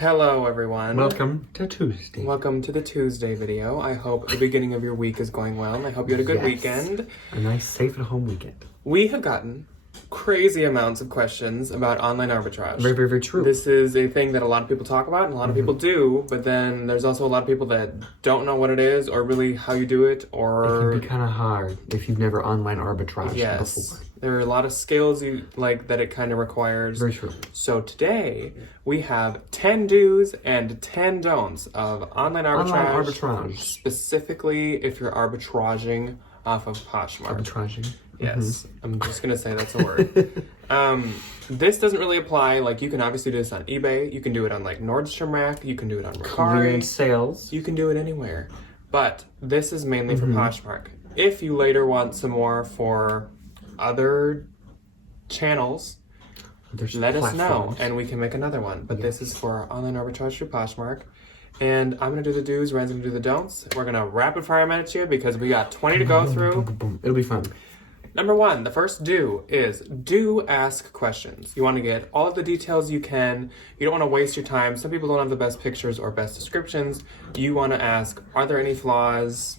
Hello everyone. Welcome to Tuesday. Welcome to the Tuesday video. I hope the beginning of your week is going well and I hope you had a good weekend. A nice safe at home weekend. We have gotten crazy amounts of questions about online arbitrage. Very, very, very true. This is a thing that a lot of people talk about and a lot of people do, but then there's also a lot of people that don't know what it is or really how you do it, or... It can be kind of hard if you've never online arbitraged before. There are a lot of skills that it kind of requires. Very true. So today, we have 10 do's and 10 don'ts of online arbitrage. Specifically, if you're arbitraging off of Poshmark. Arbitraging. Yes, I'm just gonna say that's a word. This doesn't really apply, you can obviously do this on eBay, you can do it on Nordstrom Rack, you can do it on Mercari. Clearance sales. You can do it anywhere. But this is mainly for Poshmark. If you later want some more for other channels, let us know and we can make another one. But this is for online arbitrage through Poshmark. And I'm gonna do the do's, Ryan's gonna do the don'ts. We're gonna rapid fire them at you because we got 20 to go through. It'll be fun. Number one, the first do is do ask questions. You want to get all of the details you can. You don't want to waste your time. Some people don't have the best pictures or best descriptions. You want to ask, are there any flaws,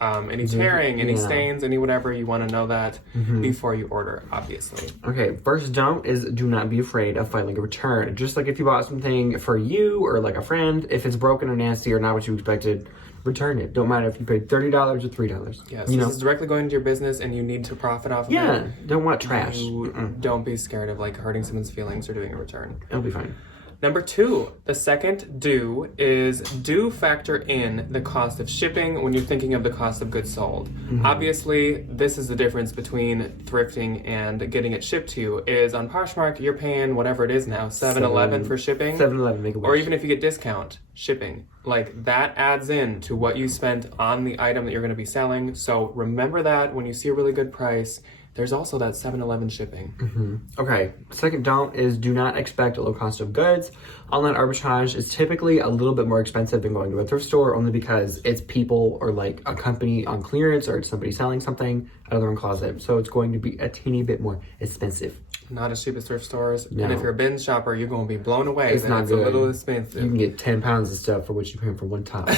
any tearing, any stains, any whatever. You want to know that before you order, obviously. Okay, first don't is do not be afraid of filing a return. Just like if you bought something for you or a friend, if it's broken or nasty or not what you expected, return it. Don't matter if you paid $30 or $3. Yes, this is directly going into your business and you need to profit off of it. Yeah, don't want trash. Don't be scared of hurting someone's feelings or doing a return. It'll be fine. Number two, the second do is do factor in the cost of shipping when you're thinking of the cost of goods sold. Obviously, this is the difference between thrifting and getting it shipped to you. Is on Poshmark, you're paying whatever it is now, $7.11 for shipping. $7.11, make it work. Or even if you get discount, shipping. That adds in to what you spent on the item that you're going to be selling. So remember that when you see a really good price, there's also that $7.11 shipping. Okay, second don't is do not expect a low cost of goods. Online arbitrage is typically a little bit more expensive than going to a thrift store only because it's people or a company on clearance or it's somebody selling something out of their own closet. So it's going to be a teeny bit more expensive. Not as cheap as thrift stores. No. And if you're a bin shopper, you're going to be blown away. It's not good. A little expensive. You can get 10 pounds of stuff for what you're paying for one top.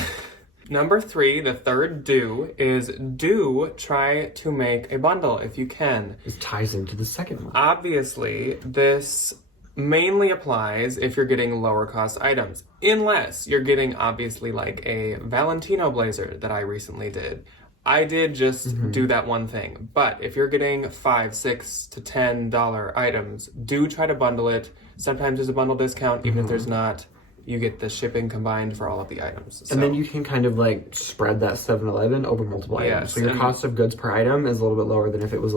Number three, the third do, is do try to make a bundle if you can. This ties into the second one. Obviously, this mainly applies if you're getting lower cost items. Unless you're getting, obviously, a Valentino blazer that I recently did. I did just do that one thing. But if you're getting $5, $6 to $10 items, do try to bundle it. Sometimes there's a bundle discount, even if there's not. You get the shipping combined for all of the items. So. And then you can kind of spread that $7.11 over multiple items. So your cost of goods per item is a little bit lower than if it was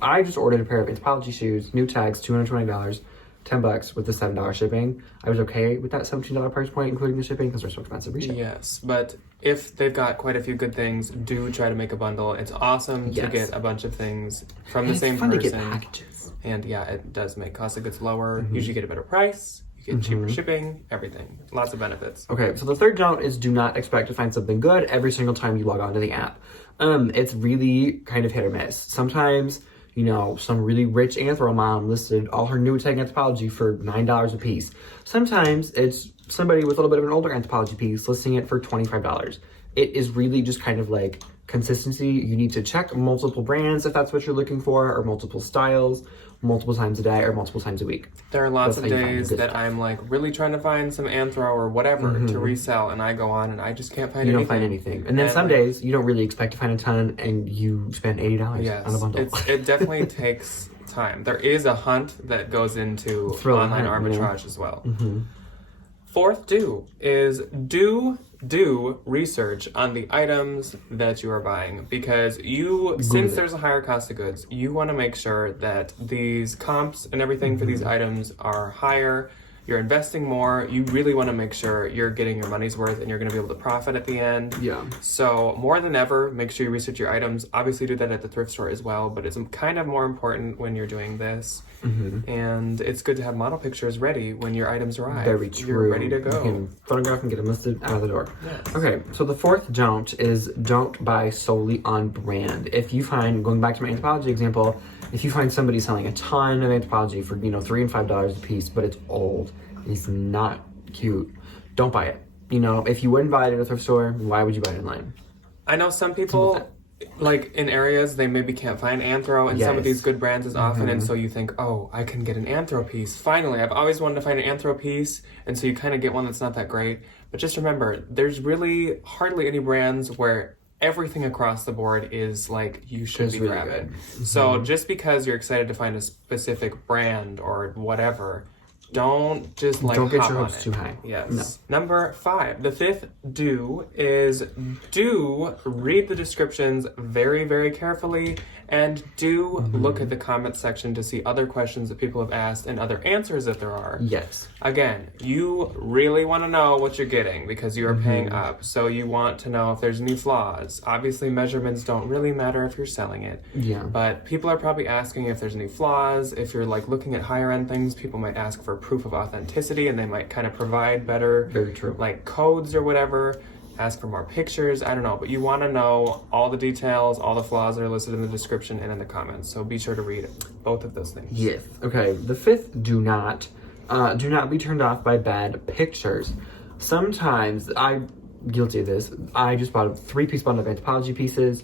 I just ordered a pair of Anthropologie shoes, new tags, $220, $10 with the $7 shipping. I was okay with that $17 price point, including the shipping, because they're so expensive retail. Yes, but if they've got quite a few good things, do try to make a bundle. It's awesome to get a bunch of things from the same person. It's fun to get packages. And it does make cost of goods lower. Usually get a better price. Get cheaper shipping, everything. Lots of benefits. Okay, so the third don't is do not expect to find something good every single time you log onto the app. It's really kind of hit or miss. Sometimes, some really rich anthro mom listed all her new tag Anthropologie for $9 a piece. Sometimes it's somebody with a little bit of an older Anthropologie piece listing it for $25. It is really just kind of consistency. You need to check multiple brands if that's what you're looking for, or multiple styles, multiple times a day or multiple times a week. There are lots of days that I'm really trying to find some anthro or whatever to resell, and I go on and I just can't find anything. You don't find anything. And then some days you don't really expect to find a ton and you spend $80 on a bundle. It definitely takes time. There is a hunt that goes into online arbitrage as well. Fourth do is do research on the items that you are buying, because since there's a higher cost of goods, you want to make sure that these comps and everything for these items are higher. You're investing more. You really want to make sure you're getting your money's worth and you're going to be able to profit at the end. Yeah. So more than ever, make sure you research your items. Obviously do that at the thrift store as well, but it's kind of more important when you're doing this. And it's good to have model pictures ready when your items arrive. Very true. You're ready to go. You can photograph and get them listed out of the door. Yes. Okay, so the fourth don't is don't buy solely on brand. If you find, going back to my Anthropologie example, if you find somebody selling a ton of Anthropologie for $3 and $5 a piece, but it's old, it's not cute. Don't buy it. You know, if you wouldn't buy it at a thrift store, why would you buy it online? I know some people, like in areas, they maybe can't find Anthro in some of these good brands as often, and so you think, oh, I can get an Anthro piece. Finally, I've always wanted to find an Anthro piece, and so you kind of get one that's not that great. But just remember, there's really hardly any brands where everything across the board is like you should be grabbing. So just because you're excited to find a specific brand or whatever, don't just like don't get hop your on hopes it. too high. Yes. No. Number 5, the 5th do is read the descriptions very, very carefully, and look at the comment section to see other questions that people have asked and other answers that there are. Yes. Again, you really want to know what you're getting because you are paying up. So you want to know if there's any flaws. Obviously, measurements don't really matter if you're selling it. Yeah. But people are probably asking if there's any flaws. If you're like looking at higher end things, people might ask for proof of authenticity, and they might kind of provide better Very true. like codes or whatever. Ask for more pictures. I don't know, but you want to know all the details, all the flaws that are listed in the description and in the comments. So be sure to read both of those things. Yes. Okay. The 5th, do not be turned off by bad pictures. Sometimes I'm guilty of this. I just bought a 3-piece bundle of Anthropologie pieces.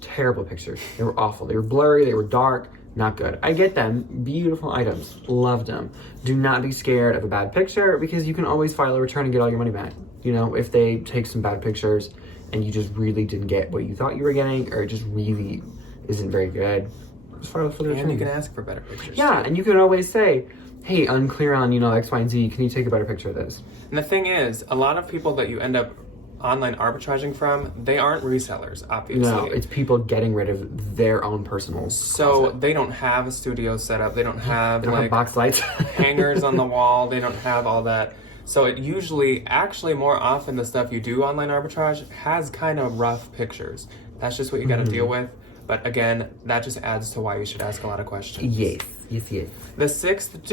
Terrible pictures. They were awful. They were blurry. They were dark. Not good. I get them. Beautiful items. Loved them. Do not be scared of a bad picture because you can always file a return and get all your money back. You know, if they take some bad pictures and you just really didn't get what you thought you were getting, or it just really isn't very good, just file for the return. And you can ask for better pictures. Yeah, and you can always say, hey, unclear on, you know, X, Y, and Z. Can you take a better picture of this? And the thing is, a lot of people that you end up online arbitraging from, they aren't resellers, obviously. No, it's people getting rid of their own personal So closet. they don't have a studio set up. They don't have They don't have box lights. hangers on the wall. They don't have all that. So it usually, actually more often the stuff you do online arbitrage has kind of rough pictures. That's just what you got to deal with. But again, that just adds to why you should ask a lot of questions. Yes. The 6th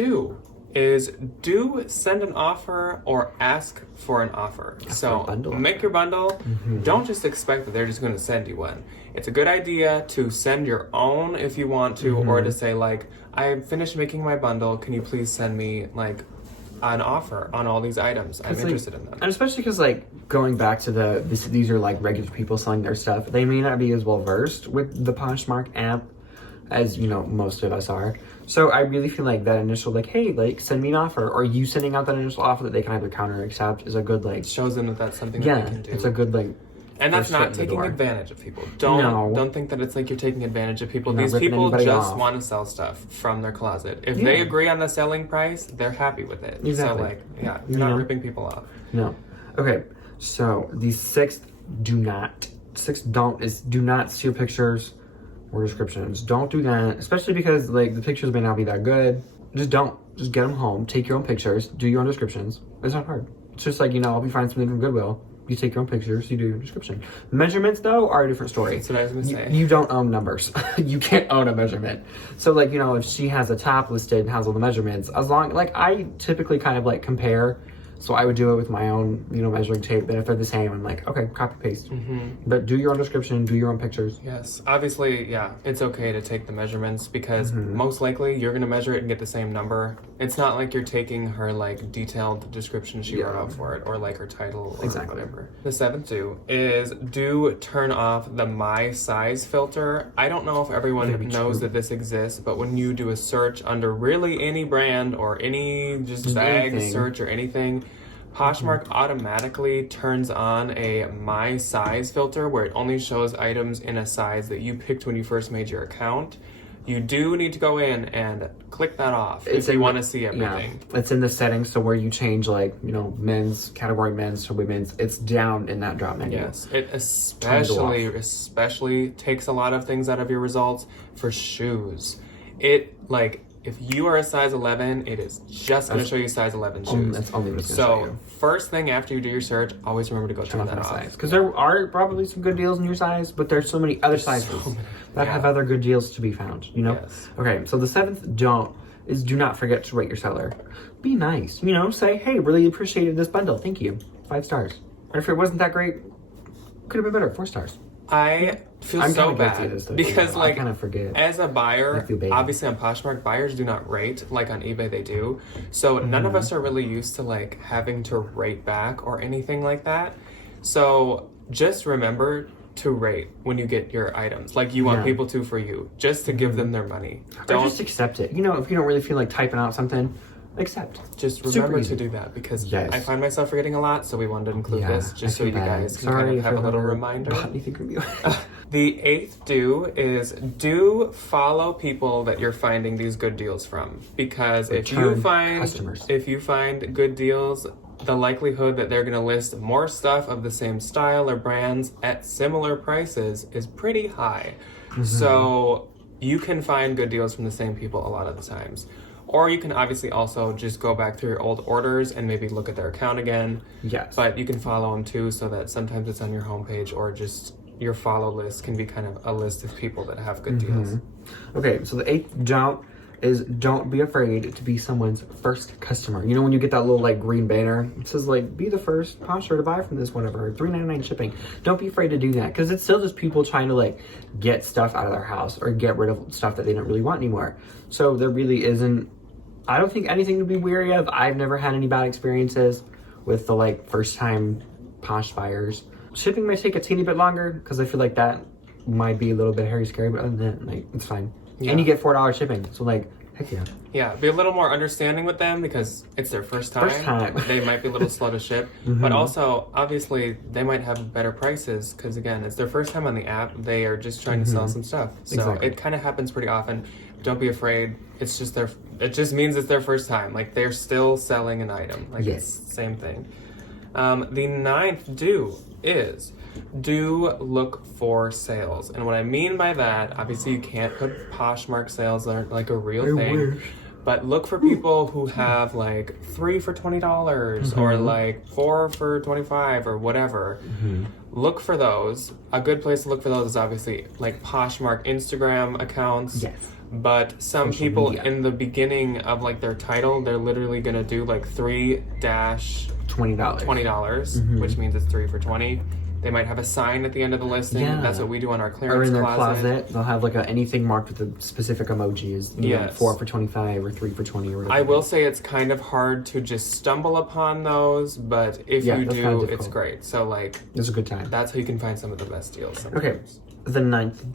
do send an offer or ask for an offer. So make your bundle. Don't just expect that they're just going to send you one. It's a good idea to send your own if you want to, or to say like, I finished making my bundle. Can you please send me like an offer on all these items? I'm interested in them. And especially because, like, going back to these are like regular people selling their stuff. They may not be as well versed with the Poshmark app as, you know, most of us are. So I really feel like that initial, like, hey, like, send me an offer, or you sending out that initial offer that they can either counter or accept is a good, like... Shows them that that's something that they can do. It's a good, like... And that's not taking advantage of people. Don't think that it's like you're taking advantage of people. These people just want to sell stuff from their closet. If they agree on the selling price, they're happy with it. Exactly. So, like, you're not ripping people off. No. Okay, so the 6th, do not steal pictures or descriptions. Don't do that, especially because, like, the pictures may not be that good. Just don't. Just get them home, take your own pictures, do your own descriptions. It's not hard. It's just like, you know, if you find something from Goodwill, you take your own pictures, you do your description. Measurements, though, are a different story. That's what I was going to say. You don't own numbers. You can't own a measurement. So, like, you know, if she has a top listed and has all the measurements, as long, like, I typically kind of, like, compare. So I would do it with my own, you know, measuring tape. But if they're the same, I'm like, okay, copy, paste. But do your own description, do your own pictures. Yes. Obviously, yeah, it's okay to take the measurements because most likely you're going to measure it and get the same number. It's not like you're taking her, like, detailed description she wrote out for it, or, like, her title or whatever. The 7th do turn off the My Size filter. I don't know if everyone knows that this exists, but when you do a search under really any brand or any just bag search or anything, Poshmark automatically turns on a My Size filter where it only shows items in a size that you picked when you first made your account. You do need to go in and click that off if you want to see everything. Yeah. It's in the settings, so where you change, like, you know, men's category, men's to women's, it's down in that drop menu. Yes, it especially takes a lot of things out of your results for shoes. It, like, if you are a size 11, it is just going to show you size 11 shoes. That's only what's going to show you. First thing after you do your search, always remember to go turn that off. Because there are probably some good deals in your size, but there's so many other sizes that have other good deals to be found, you know? Yes. Okay, so the 7th do not forget to rate your seller. Be nice, you know? Say, hey, really appreciated this bundle. Thank you. 5 stars. Or if it wasn't that great, could have been better. 4 stars. I feel I'm so kinda guilty bad of this, though, because I like kind of forget. as a buyer, I feel bad. obviously on Poshmark, buyers do not rate like on eBay they do. So none of us are really used to like having to rate back or anything like that. So just remember to rate when you get your items, like you want people to for you, just to give them their money. Or just accept it. You know, if you don't really feel like typing out something, accept. Just remember to do that because I find myself forgetting a lot, so we wanted to include this just so you guys can kind of have a little reminder. The 8th do is do follow people that you're finding these good deals from, because if you find good deals, the likelihood that they're going to list more stuff of the same style or brands at similar prices is pretty high. So you can find good deals from the same people a lot of the times. Or you can obviously also just go back through your old orders and maybe look at their account again. Yes. But you can follow them too, so that sometimes it's on your homepage, or just your follow list can be kind of a list of people that have good deals. Okay, so the 8th don't is don't be afraid to be someone's first customer. You know when you get that little like green banner, it says like be the first posture to buy from this whatever, $3.99 shipping. Don't be afraid to do that, because it's still just people trying to like get stuff out of their house or get rid of stuff that they don't really want anymore. So there really isn't, I don't think, anything to be weary of. I've never had any bad experiences with the like first time Posh buyers. Shipping may take a teeny bit longer because I feel like that might be a little bit hairy scary, but other than that, like, it's fine. And you get $4 shipping, so like, heck yeah. Yeah, be a little more understanding with them because it's their first time. They might be a little slow to ship, but also obviously they might have better prices because again, it's their first time on the app. They are just trying to sell some stuff, so it kind of happens pretty often. Don't be afraid. It's just it just means it's their first time. Like they're still selling an item. Like it's the same thing. The 9th do is look for sales. And what I mean by that, obviously you can't put Poshmark sales that aren't like a real thing. But look for people who have like 3 for $20 or like 4 for $25 or whatever. Look for those. A good place to look for those is obviously like Poshmark Instagram accounts. But some people in the beginning of like their title, they're literally gonna do like $20, which means it's 3 for $20. They might have a sign at the end of the listing. That's what we do on our clearance or in their closet. They'll have like anything marked with a specific emojis. You know, 4 for $25 or 3 for $20 or whatever. I will say it's kind of hard to just stumble upon those, but if you do, it's great. So like, it's a good time. That's how you can find some of the best deals sometimes. Okay. The 9th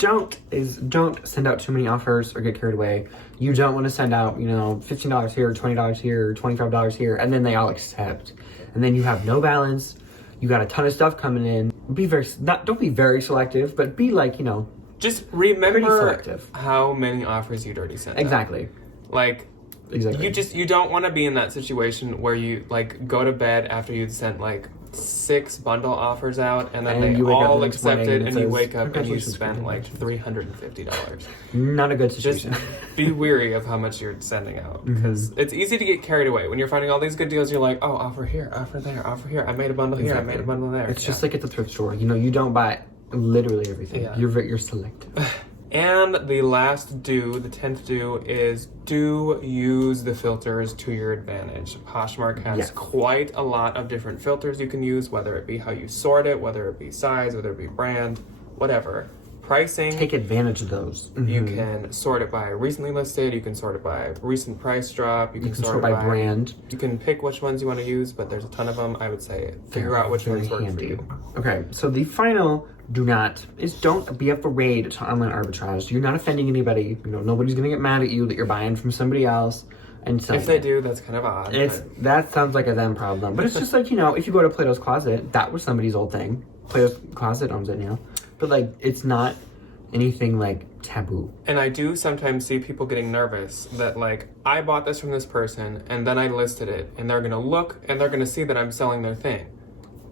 don't send out too many offers or get carried away. You don't want to send out, $15 here, $20 here, $25 here, and then they all accept. And then you have no balance. You got a ton of stuff coming in. Don't be very selective, but be like, just remember how many offers you'd already sent out. Like, you don't want to be in that situation where you like go to bed after you'd sent like 6 bundle offers out and then they all accepted and you wake up and you spent like $350. Not a good situation. Just be weary of how much you're sending out because it's easy to get carried away when you're finding all these good deals. You're like, oh, offer here, offer there, offer here. I made a bundle here, I made a bundle there. It's just like at the thrift store. You don't buy literally everything. You're selective. And the last do, the 10th do, is use the filters to your advantage. Poshmark has quite a lot of different filters you can use, whether it be how you sort it, whether it be size, whether it be brand, whatever. Pricing. Take advantage of those. You can sort it by recently listed, you can sort it by recent price drop, you can sort it by brand. You can pick which ones you want to use, but there's a ton of them. I would say figure out which ones work for you. Okay, so the final don't be afraid to online arbitrage. You're not offending anybody. Nobody's gonna get mad at you that you're buying from somebody else and selling. If they do, that's kind of odd. That sounds like a them problem. But it's just like, if you go to Plato's Closet, that was somebody's old thing. Plato's Closet owns it now. But like, it's not anything like taboo. And I do sometimes see people getting nervous that like, I bought this from this person and then I listed it and they're gonna look and they're gonna see that I'm selling their thing.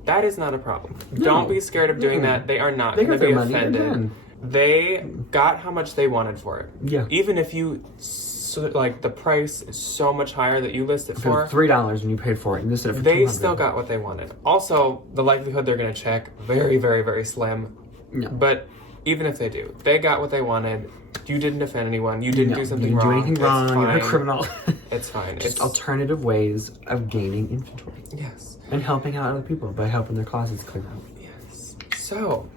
That is not a problem. Don't be scared of doing that. They are not going to be offended. They got how much they wanted for it. Even if the price is so much higher that you list it for $3 and you paid for it and listed it for $200. They still got what they wanted. Also, the likelihood they're going to check, very, very, very slim. But even if they do, they got what they wanted. You didn't offend anyone. You didn't do something wrong. You didn't do anything wrong. You're a criminal. It's fine. Just alternative ways of gaining inventory. Yes. And helping out other people by helping their closets clear out. Yes. So,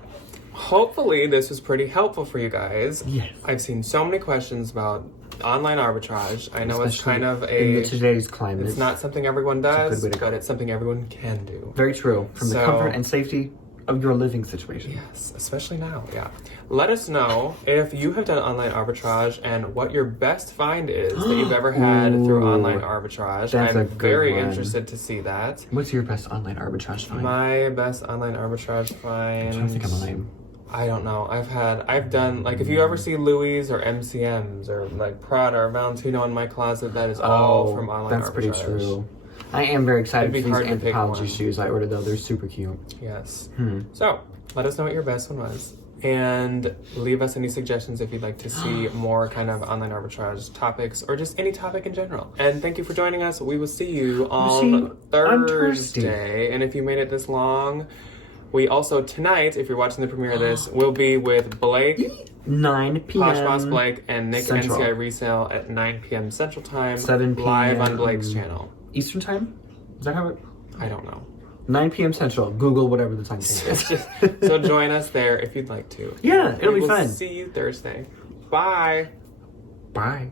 hopefully this was pretty helpful for you guys. Yes. I've seen so many questions about online arbitrage. I know it's kind of in today's climate. It's not something everyone does, but it's something everyone can do. Very true. From the comfort and safety of your living situation. Yes, especially now, yeah. Let us know if you have done online arbitrage and what your best find is that you've ever had through online arbitrage. I'm very interested to see that. What's your best online arbitrage find? My best online arbitrage find... I'm trying to think of a name. I don't know. I've done, like, if you ever see Louis or MCMs or, like, Prada or Valentino in my closet, that is all from online that's arbitrage. Pretty true. I am very excited for these Anthropology shoes shoes I ordered, though. They're super cute. Yes. So, let us know what your best one was. And leave us any suggestions if you'd like to see more kind of online arbitrage topics or just any topic in general. And thank you for joining us. We will see you on Thursday. And if you made it this long, we also, tonight, if you're watching the premiere of this, will be with Blake. 9 p.m. Posh Boss Blake and Nick Central. NCI Resale at 9 p.m. Central Time. 7 p.m. Live on Blake's channel. Eastern Time? Is that how it... I don't know. 9 p.m. Central. Google whatever the time is. So join us there if you'd like to. Yeah, it'll be fun. See you Thursday. Bye. Bye.